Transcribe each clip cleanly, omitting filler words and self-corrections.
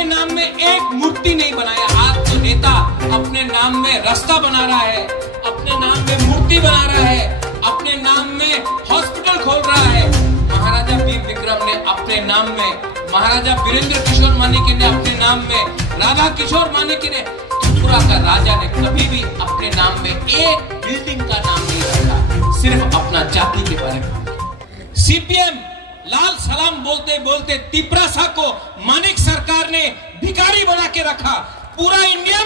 अपने नाम में एक मूर्ति नहीं बनाया। आज तो नेता अपने नाम में रास्ता बना रहा है, अपने नाम में मूर्ति बना रहा है, अपने नाम में हॉस्पिटल खोल रहा है। महाराजा वीर विक्रम ने अपने नाम में, महाराजा वीरेंद्र किशोर मानिक ने अपने नाम में, राधा किशोर मानिक ने, त्रिपुरा का राजा ने कभी भी अपने नाम में एक बिल्डिंग का नाम नहीं रखा, सिर्फ अपना जाति के बारे में। सीपीएम लाल सलाम बोलते बोलते तिपरासा को मानिक सरकार ने भिखारी बना के रखा। पूरा इंडिया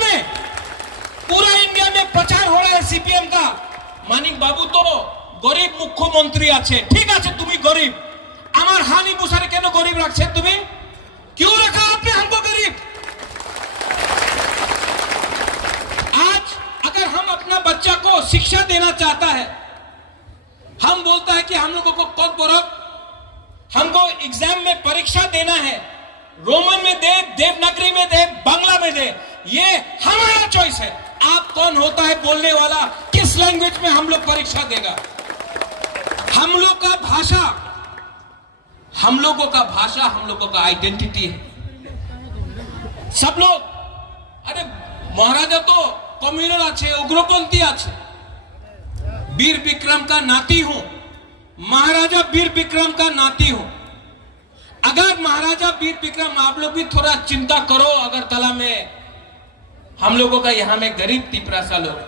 में प्रचार हो रहा है सीपीएम का। मानिक बाबू तो गरीब मुख्यमंत्री आछे, ठीक आछे, तुमी गरीब, आमार हानि बुसारे केन गरीब रखछे तुमी? क्यों रखा आपने हमको गरीब? आज अगर हम अपना बच्चा को शिक्षा देना चाहता है, हम बोलता है कि हम लोगों को कद बरक हमको एग्जाम में परीक्षा देना है, रोमन में दे, देवनागरी में दे, बांग्ला में दे, ये हमारा चॉइस है। आप कौन होता है बोलने वाला, किस लैंग्वेज में हम लोग परीक्षा देगा? हम लोग का भाषा, हम लोगों का आइडेंटिटी है। सब लोग, अरे महाराजा तो कम्युनल आछे, उग्रपंथी आछे, वीर विक्रम का नाती हूं, महाराजा वीर विक्रम का नाती हूं। अगर महाराजा वीर विक्रम, आप लोग भी थोड़ा चिंता करो, अगरतला में हम लोगों का यहां में गरीब तिपरासा लोग,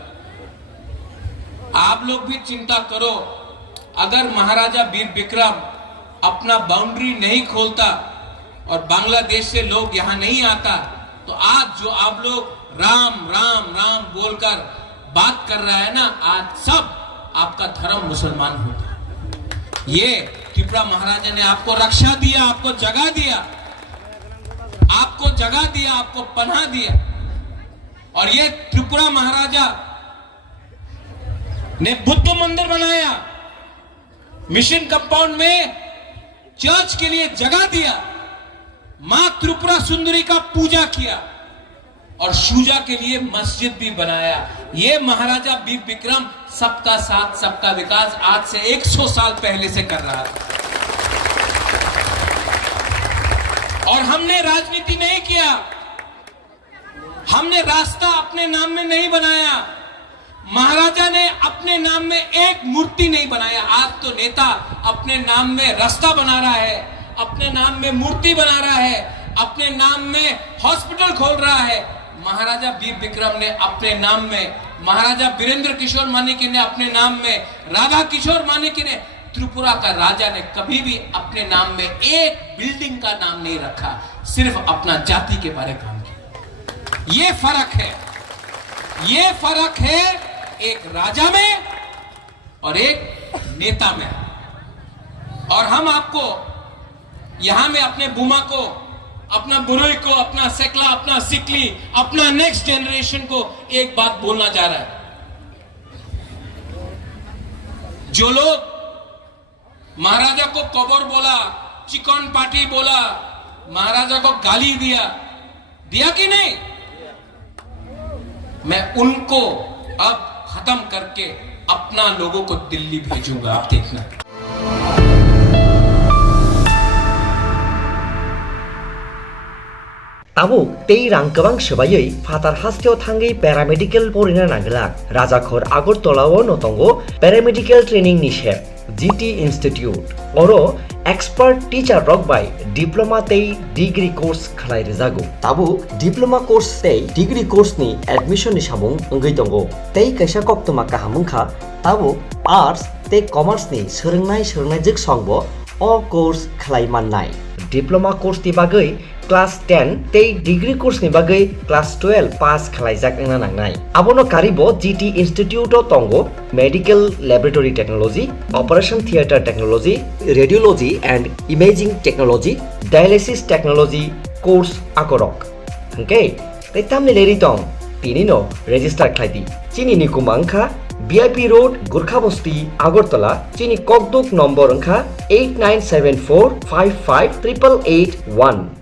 आप लोग भी चिंता करो। अगर महाराजा वीर विक्रम अपना बाउंड्री नहीं खोलता और बांग्लादेश से लोग यहां नहीं आता, तो आज जो आप लोग राम राम राम बोलकर बात कर रहा है ना, आज सब आपका धर्म मुसलमान होता। ये त्रिपुरा महाराजा ने आपको रक्षा दिया, आपको जगह दिया, आपको पनाह दिया। और ये त्रिपुरा महाराजा ने बुद्ध मंदिर बनाया, मिशन कंपाउंड में चर्च के लिए जगह दिया, मां त्रिपुरा सुंदरी का पूजा किया और शुजा के लिए मस्जिद भी बनाया। ये महाराजा वीर विक्रम सबका साथ सबका विकास आज से 100 साल पहले से कर रहा था। और हमने राजनीति नहीं किया, हमने रास्ता अपने नाम में नहीं बनाया, महाराजा ने अपने नाम में एक मूर्ति नहीं बनाया। आज तो नेता अपने नाम में रास्ता बना रहा है, अपने नाम में मूर्ति बना रहा है, अपने नाम में हॉस्पिटल खोल रहा है। महाराजा वीर विक्रम ने अपने नाम में, महाराजा वीरेंद्र किशोर मानिक ने अपने नाम में, राधा किशोर मानिक ने, त्रिपुरा का राजा ने कभी भी अपने नाम में एक बिल्डिंग का नाम नहीं रखा, सिर्फ अपना जाति के बारे में काम किया। ये फर्क है एक राजा में और एक नेता में। और हम आपको यहां में अपने बुमा को, अपना बुरुई को, अपना सेकला, अपना सिकली, अपना नेक्स्ट जनरेशन को एक बात बोलना चाह रहा है। जो लोग महाराजा को कबर बोला, चिकन पार्टी बोला, महाराजा को गाली दिया कि नहीं? मैं उनको अब खत्म करके अपना लोगों को दिल्ली भेजूंगा, आप देखना। Abo tei rang gobang sebaयै fatar hasteयाव थाङै paramedical फरायनो नांगोला राजाखर आगरतलायाव नोंथांगौ paramedical training नि shape GT Institute oro expert teacher rok by diploma tei degree course khlai rejago tabo diploma course tei degree course ni admission ni sabung ongoi tongo tei kaisa koktoma kahamungkha tabo arts tei commerce ni sorongnai jik songbo o course khlai mannai diploma course ni bagoi class 10 tei degree course ni bagai class 12 pass khlaijak nangna nangnai abono karibo GT Institute o tongo medical laboratory technology, operation theater technology, radiology and imaging technology, dialysis technology course akorok hangke tei tamni leri tong tinino register khlaidi chini ni kumangkha VIP Road Gurkhabasti Agartala chini kokduk number angkha 8974558881